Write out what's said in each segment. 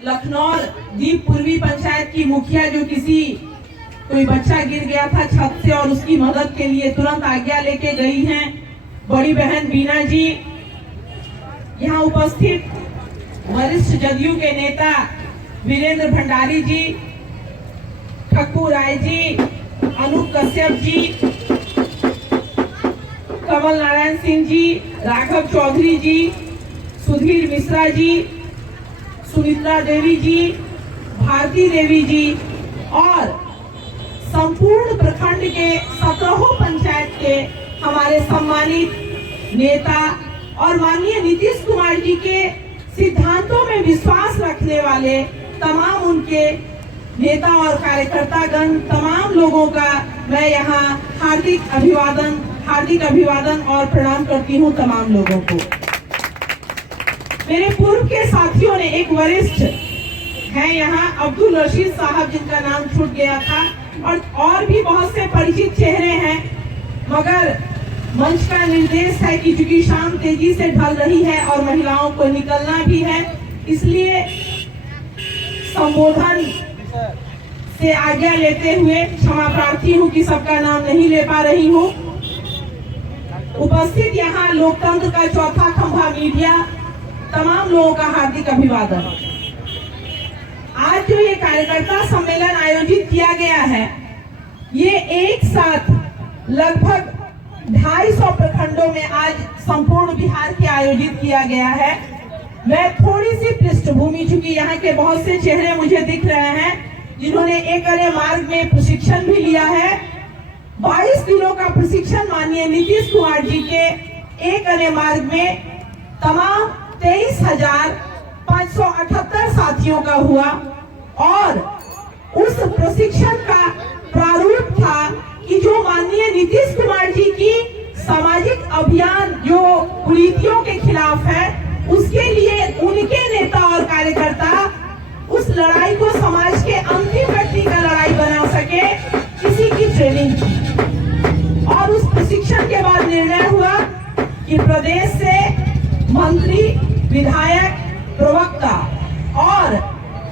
लखनऊ दीप पूर्वी पंचायत की मुखिया जो कोई बच्चा गिर गया था छत से और उसकी मदद के लिए तुरंत आज्ञा लेके गई हैं बड़ी बहन बीना जी। यहाँ उपस्थित वरिष्ठ जदयू के नेता वीरेंद्र भंडारी जी, ठक्कू राय जी, अनूप कश्यप जी, कमल नारायण सिंह जी, राघव चौधरी जी, सुधीर मिश्रा जी, सुमित्रा देवी जी, भारती देवी जी और संपूर्ण प्रखंड के 17 पंचायत के हमारे सम्मानित नेता और माननीय नीतीश कुमार जी के सिद्धांतों में विश्वास रखने वाले तमाम उनके नेता और कार्यकर्तागण, तमाम लोगों का मैं यहाँ हार्दिक अभिवादन और प्रणाम करती हूँ तमाम लोगों को। मेरे पूर्व के साथियों ने एक वरिष्ठ हैं यहाँ अब्दुल रशीद साहब जिनका नाम छूट गया था और भी बहुत से परिचित चेहरे हैं, मगर मंच का निर्देश है कि चूंकि शाम तेजी से ढल रही है और महिलाओं को निकलना भी है, इसलिए संबोधन से आज्ञा लेते हुए क्षमा प्रार्थी हूँ कि सबका नाम नहीं ले पा रही हूँ। उपस्थित यहाँ लोकतंत्र का चौथा खंभा मीडिया, तमाम लोगों का हार्दिक अभिवादन। आज जो ये कार्यकर्ता सम्मेलन आयोजित किया गया है, ये एक साथ लगभग 250 प्रखंडों में आज संपूर्ण बिहार के आयोजित किया गया है। मैं थोड़ी सी पृष्ठभूमि, चूंकि यहाँ के बहुत से चेहरे मुझे दिख रहे हैं जिन्होंने एक अन्य मार्ग में प्रशिक्षण भी लिया है। 22 दिनों का प्रशिक्षण माननीय नीतीश कुमार जी के एक अन्य मार्ग में तमाम 23,578 साथियों का हुआ और उस प्रशिक्षण का प्रारूप था कि जो माननीय नीतीश कुमार जी की सामाजिक अभियान जो कुरीतियों के खिलाफ है, उसके लिए उनके नेता और कार्यकर्ता उस लड़ाई को समाज के अंतिम व्यक्ति का लड़ाई बना सके, किसी की ट्रेनिंग की। और उस प्रशिक्षण के बाद निर्णय हुआ कि प्रदेश से मंत्री, विधायक, प्रवक्ता और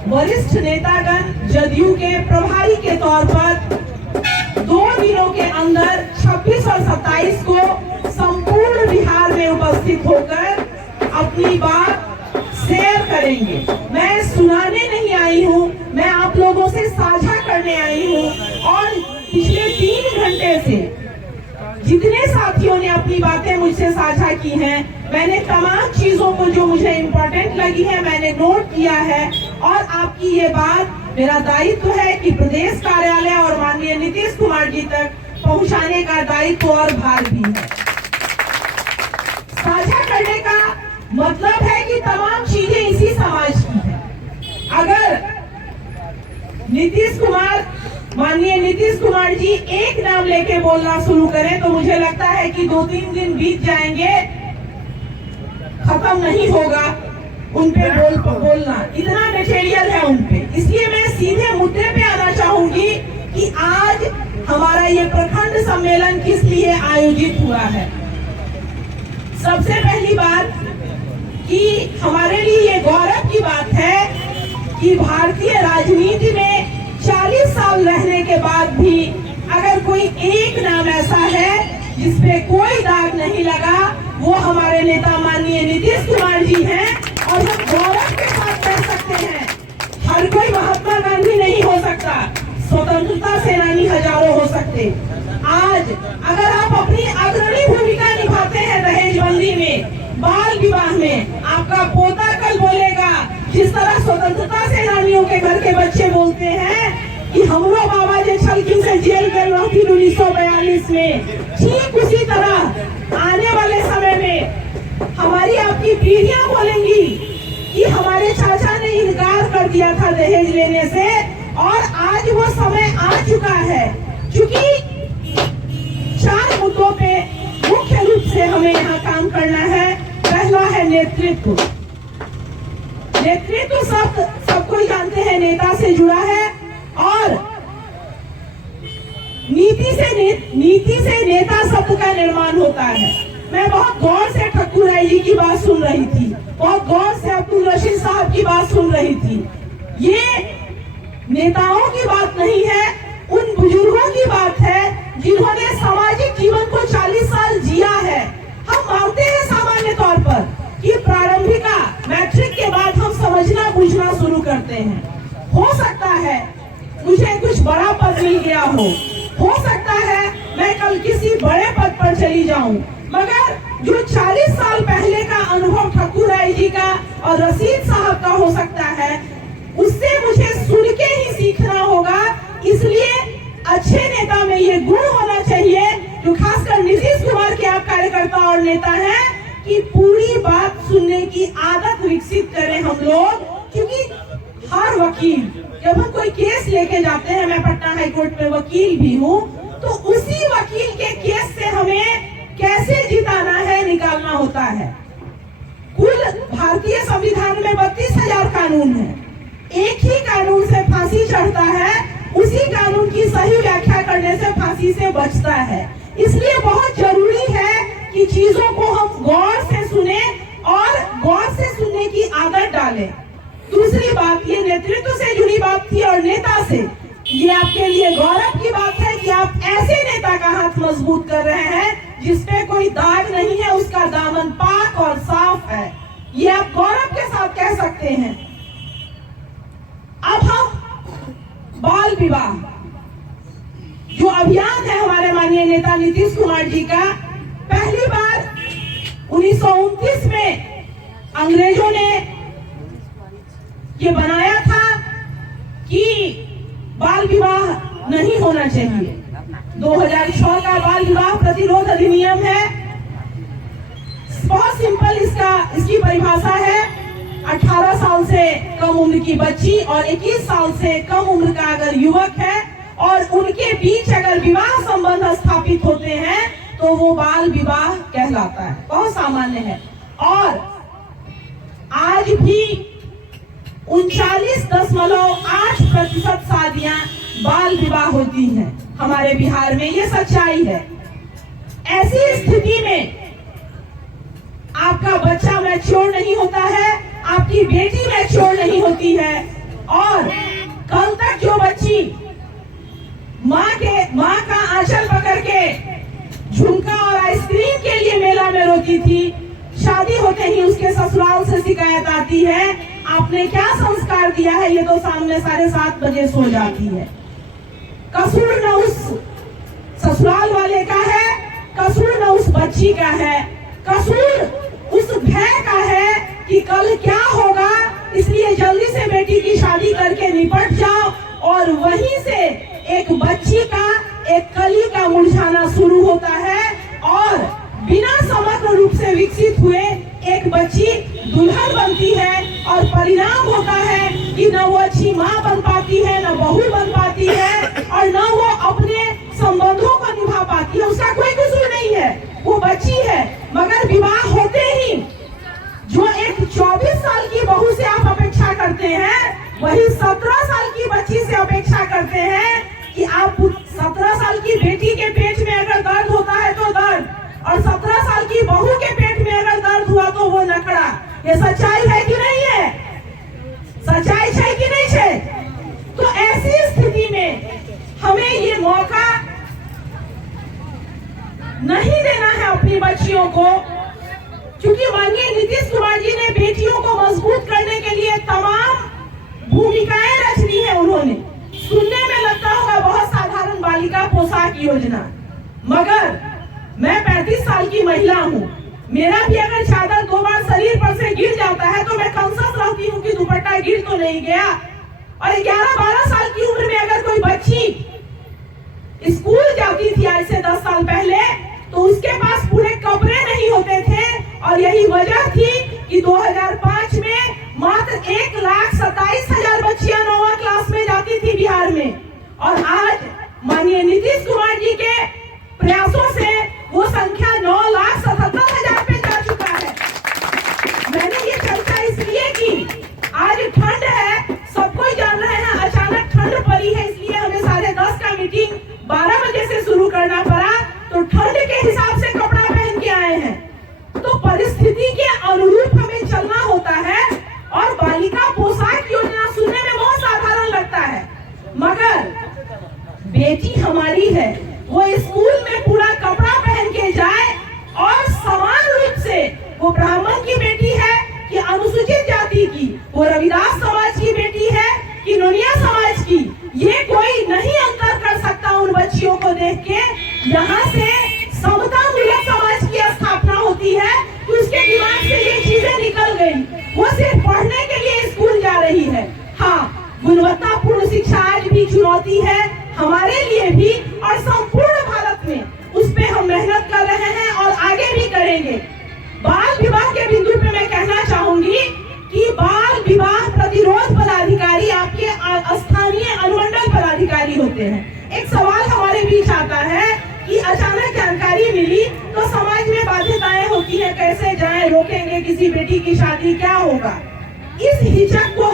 वरिष्ठ नेतागण जदयू के प्रभारी के तौर पर 2 दिनों के अंदर 26 और 27 को संपूर्ण बिहार में उपस्थित होकर अपनी बात शेयर करेंगे। मैं सुनाने नहीं आई हूँ, मैं आप लोगों से साझा करने आई हूँ। और पिछले 3 घंटे से जितने साथियों ने अपनी बातें मुझसे साझा की हैं, मैंने तमाम चीजों को जो मुझे इम्पोर्टेंट लगी है मैंने नोट किया है और आपकी ये बात मेरा दायित्व है कि प्रदेश कार्यालय और माननीय नीतीश कुमार जी तक पहुंचाने का दायित्व और भार भी है। साझा करने का मतलब है कि तमाम चीजें इसी समाज की है। अगर माननीय नीतीश कुमार जी एक नाम लेके बोलना शुरू करें तो मुझे लगता है कि 2-3 दिन बीत जाएंगे, खत्म नहीं होगा उनपे बोलना, इतना मटेरियल है उनपे। इसलिए मैं सीधे मुद्दे पे आना चाहूंगी कि आज हमारा ये प्रखंड सम्मेलन किस लिए आयोजित हुआ है। सबसे पहली बात कि हमारे लिए ये गौरव की बात है कि भारतीय राजनीति में 40 साल रहने के बाद भी अगर कोई एक नाम ऐसा है जिसपे कोई दाग नहीं लगा, वो हमारे नेता माननीय नीतीश कुमार जी हैं और हम गौरव के साथ कह सकते हैं। हर कोई महात्मा गांधी नहीं हो सकता, स्वतंत्रता सेनानी हजारों हो सकते। आज अगर आप अपनी अग्रणी भूमिका निभाते हैं दहेजबंदी में, बाल विवाह में, आपका पोता कल बोलेगा जिस तरह स्वतंत्रता सेनानियों के घर के बच्चे बोलते हैं कि हमरो बाबा जे छलकिन से जेल गए रहथिन 1942 में, ठीक उसी तरह आने वाले समय में हमारी आपकी पीढ़ियां बोलेंगी कि हमारे चाचा ने इनकार कर दिया था दहेज लेने से और आज वो समय आ चुका है। क्योंकि 4 मुद्दों पे मुख्य रूप से हमें यहाँ काम करना है। पहला है नेतृत्व। नेतृत्व सबको जानते हैं, नेता से जुड़ा है और नीति से नेता शब्द का निर्माण होता है। मैं बहुत गौर से ठक्कू राय जी की बात सुन रही थी, बहुत गौर से अब्दुल रशीद साहब की बात सुन रही थी। थी। ये नेताओं की बात नहीं है, उन बुजुर्गों की बात है जिन्होंने सामाजिक जीवन को 40 साल जिया है। हम मानते हैं सामान्य तौर पर कि प्रारंभिका मैट्रिक के बाद हम समझना बूझना शुरू करते हैं। हो सकता है मुझे कुछ बड़ा पद मिल गया हो सकता है मैं कल किसी बड़े पद पर चली जाऊं, मगर जो 40 साल पहले का अनुभव ठाकुर राय जी का और रशीद साहब का हो सकता है, उससे मुझे सुन के ही सीखना होगा। इसलिए अच्छे नेता में ये गुण होना चाहिए, जो खासकर नीतीश कुमार के आप कार्यकर्ता और नेता हैं, कि पूरी बात सुनने की आदत विकसित करें हम लोग। क्योंकि हर वकील, जब हम कोई केस लेके जाते हैं, मैं पटना हाई कोर्ट में वकील भी हूँ, तो उसी वकील के केस से हमें कैसे जिताना है निकालना होता है। कुल भारतीय संविधान में 32,000 कानून है, एक ही कानून से फांसी चढ़ता है, उसी कानून की सही व्याख्या करने से फांसी से बचता है। इसलिए बहुत जरूरी है कि चीजों को हम गौर से सुने और गौर से सुनने की आदत डालें। दूसरी बात, ये नेतृत्व से जुड़ी बात थी और नेता से। ये आपके लिए गौरव की बात है कि आप ऐसे नेता का हाथ मजबूत कर रहे हैं जिसपे कोई दाग नहीं है, उसका दामन पाक और साफ है। ये आप गौरव के साथ कह सकते हैं। अब हम बाल विवाह, जो अभियान है हमारे माननीय नेता नीतीश कुमार जी का, पहली बार 1929 में अंग्रेजों ने ये बनाया था कि बाल विवाह नहीं होना चाहिए। 2006 का बाल विवाह प्रतिरोध अधिनियम है। बहुत सिंपल इसकी परिभाषा है, 18 साल से कम उम्र की बच्ची और 21 साल से कम उम्र का अगर युवक है और उनके बीच अगर विवाह संबंध स्थापित होते हैं तो वो बाल विवाह कहलाता है। बहुत सामान्य है। और आज भी 39.8% शादियां बाल विवाह होती हैं हमारे बिहार में। ये सच्चाई है। ऐसी स्थिति में आपका बच्चा मैच्योर नहीं होता है, आपकी बेटी मैच्योर नहीं होती है, और कल तक जो बच्ची माँ का आंचल पकड़ के झुमका और आइसक्रीम के लिए मेला में रोती थी, शादी होते ही उसके ससुराल से शिकायत आती है, आपने क्या संस्कार दिया है, ये तो सामने 7:30 बजे सो जाती है। कसूर न उस ससुराल वाले का है, कसूर न उस बच्ची का है, कसूर उस भय का है कि कल क्या होगा। इसलिए जल्दी से बेटी की शादी करके निपट जाओ, और वहीं से एक बच्ची का एक कली का मुरझाना शुरू होता है, और बिना समग्र रूप से विकसित हुए एक बच्ची दुल्हन बनती है, और परिणाम होता है कि न वो अच्छी माँ बन पाती है, न बहू बन पाती है, और न वो अपने संबंधों को निभा पाती है। उसका कोई कसूर नहीं है, वो बच्ची है। मगर विवाह होते ही जो एक 24 साल की बहू से आप अपेक्षा करते हैं, वही 17 साल की बच्ची से अपेक्षा करते हैं कि आप 17 साल की बेटी के पेट में अगर दर्द होता है तो दर्द, और 17 साल की बहू के पेट में अगर दर्द हुआ तो वो नखड़ा। ये सच्चाई है कि नहीं है? सच्चाई है कि नहीं है? तो ऐसी स्थिति में हमें ये मौका नहीं देना है अपनी बच्चियों को, क्योंकि माननीय नीतीश कुमार जी ने बेटियों को मजबूत करने के लिए तमाम भूमिकाएं रचनी है। उन्होंने, सुनने में लगता होगा बहुत साधारण बालिका पोशाक योजना, मगर मैं 35 साल की महिला हूँ। मेरा भी अगर चादर 2 बार शरीर पर से गिर जाता है तो मैं कॉन्शियस रहती हूँ कि दुपट्टा गिर तो नहीं गया। और 11-12 साल की उम्र में अगर कोई बच्ची स्कूल जाती थी आज से 10 साल पहले, तो उसके पास पूरे कपड़े नहीं होते थे, और यही वजह थी कि 2005 में मात्र 1,27,000 बच्चियां 9वीं क्लास में जाती थी बिहार में, और आज माननीय नीतीश कुमार जी के प्रयासों से वो संख्या 9,77,000 पे जा चुका है। मैंने ये चर्चा इसलिए की, आज ठंड है, सब कोई जान रहे हैं, अचानक ठंड पड़ी है, इसलिए हमें 10:30 का मीटिंग 12 बजे से शुरू करना पड़ा, तो ठंड के हिसाब से कपड़ा पहन के आए हैं। तो परिस्थिति के अनुरूप हमें चलना होता है, और बालिका पोशाक योजना बेटी हमारी है, वो स्कूल में पूरा कपड़ा पहन के जाए और समान रूप से वो ब्राह्मण की बेटी है कि अनुसूचित जाति की, वो रविदास समाज की बेटी है कि नोनिया समाज की, ये कोई नहीं अंतर कर सकता उन बच्चियों को देख के। यहाँ से समता मूलक समाज की स्थापना होती है कि उसके दिमाग से ये चीजें निकल गई, वो सिर्फ पढ़ने के लिए स्कूल जा रही है। हाँ, गुणवत्तापूर्ण शिक्षा आज भी चुनौती है हमारे लिए भी और संपूर्ण भारत में, उस पे हम मेहनत कर रहे हैं और आगे भी करेंगे। बाल विवाह के बिंदु पे मैं कहना चाहूंगी कि बाल विवाह प्रतिरोध पदाधिकारी आपके स्थानीय अनुमंडल पदाधिकारी होते हैं। एक सवाल हमारे बीच आता है कि अचानक जानकारी मिली तो समाज में बाध्यताएं होती है, कैसे जाएं, रोकेंगे किसी बेटी की शादी, क्या होगा? इस हिचक को